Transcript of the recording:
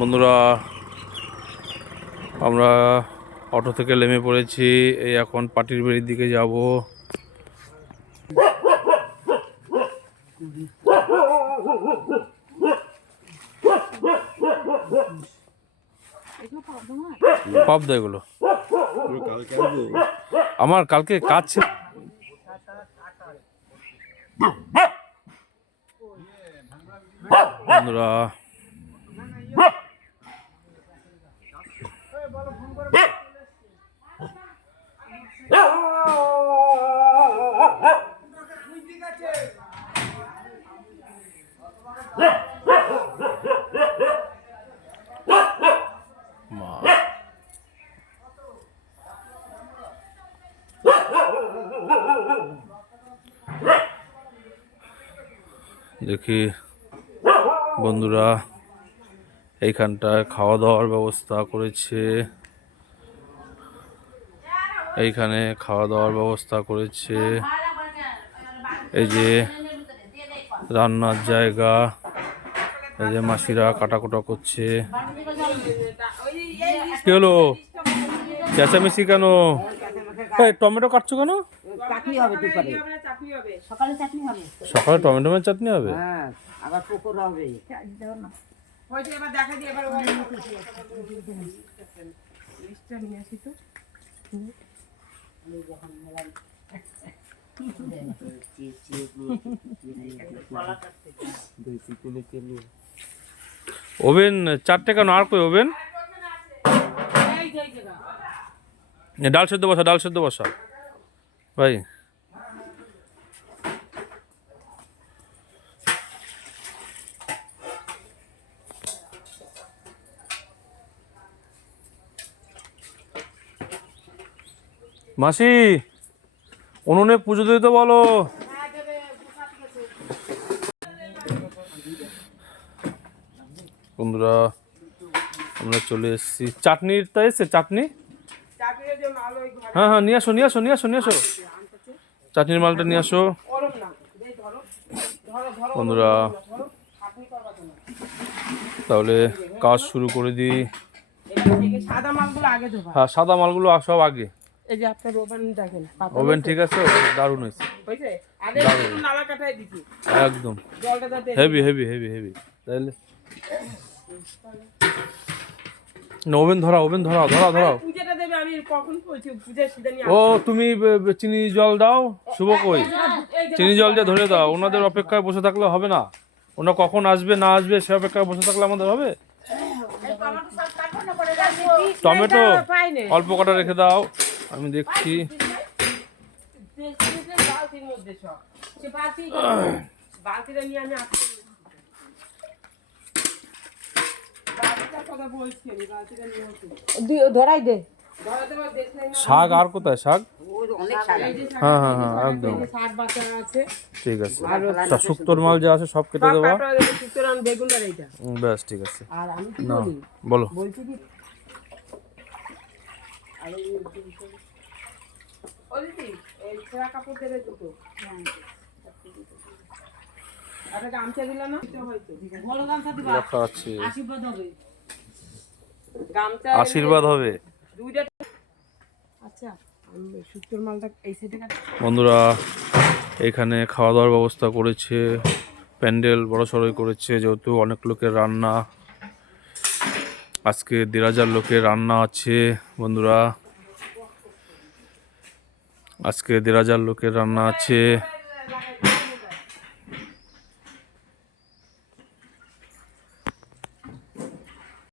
বন্ধুরা, আমরা অটো থেকে নেমে পড়েছি। এই এখন পাটির বাড়ির দিকে যাব। পাবদা এগুলো আমার কালকে কাজ ছিল। বন্ধুরা, দেখি বন্ধুরা, এইখানটায় খাওয়া দাওয়ার ব্যবস্থা করেছে। এইখানে খাওয়া দাওয়ার ব্যবস্থা করেছে। এই যে রান্নার জায়গা, এই যে মাসিরা কাটাকুটা করছে। কি হলো, চেঁচামেচি কেন? টমেটো কাটছো কেন? সকালে টমেটোমের চাটনি হবে। আবার পকোর হবে। ওভেন 4টে কেন? আর কই ওভেন? ডাল সেদ্ধ বসা, ডাল সেদ্ধ বসা ভাই। মাসি, উনুনে পুজো দিতে বলো। বন্ধুরা, আমরা চলে এসেছি। চাটনিটা এসছে? চাটনি? হ্যাঁ হ্যাঁ, নিয়ে আসো নিয়ে আসো নিয়ে আসো নিয়ে আসো, চাটনির মালটা নিয়ে আসো। বন্ধুরা, তাহলে কাজ শুরু করে দিই। হ্যাঁ, সাদা মালগুলো সব আগে। এই যে আপনার ওভেন দেখেন, ওভেন ঠিক আছে, দারুণ হয়েছে। একদম হেভি হেভি হেভি হেভি। তাহলে ওভেন ধরাও, ওভেন ধরাও, ধরাও ধরাও। ও তুমি চিনি জল দাও। শুভ কই? চিনি জল দিয়ে ধরে দাও। ওনাদের অপেক্ষায় বসে থাকলে হবে না। ওনা কখন আসবে না আসবে সে অপেক্ষায় বসে থাকলে আমাদের হবে? টমেটো অল্প কটা রেখে দাও, আমি দেখছি। ধরাই দে। শাক আর কোথায়? শাক? হ্যাঁ হ্যাঁ হ্যাঁ, একদম ঠিক আছে। শুক্তোর মাল যা আছে সব কেটে দেবো। ব্যাস ঠিক আছে। না বলো। আশীর্বাদ হবে। বন্ধুরা, এখানে খাওয়া দাওয়ার ব্যবস্থা করেছে, প্যান্ডেল বড় সড়ই করেছে, যেহেতু অনেক লোকের রান্না। আজকে 1,500 লোকের রান্না আছে। বন্ধুরা, আজকে 1,500 লোকের রান্না আছে।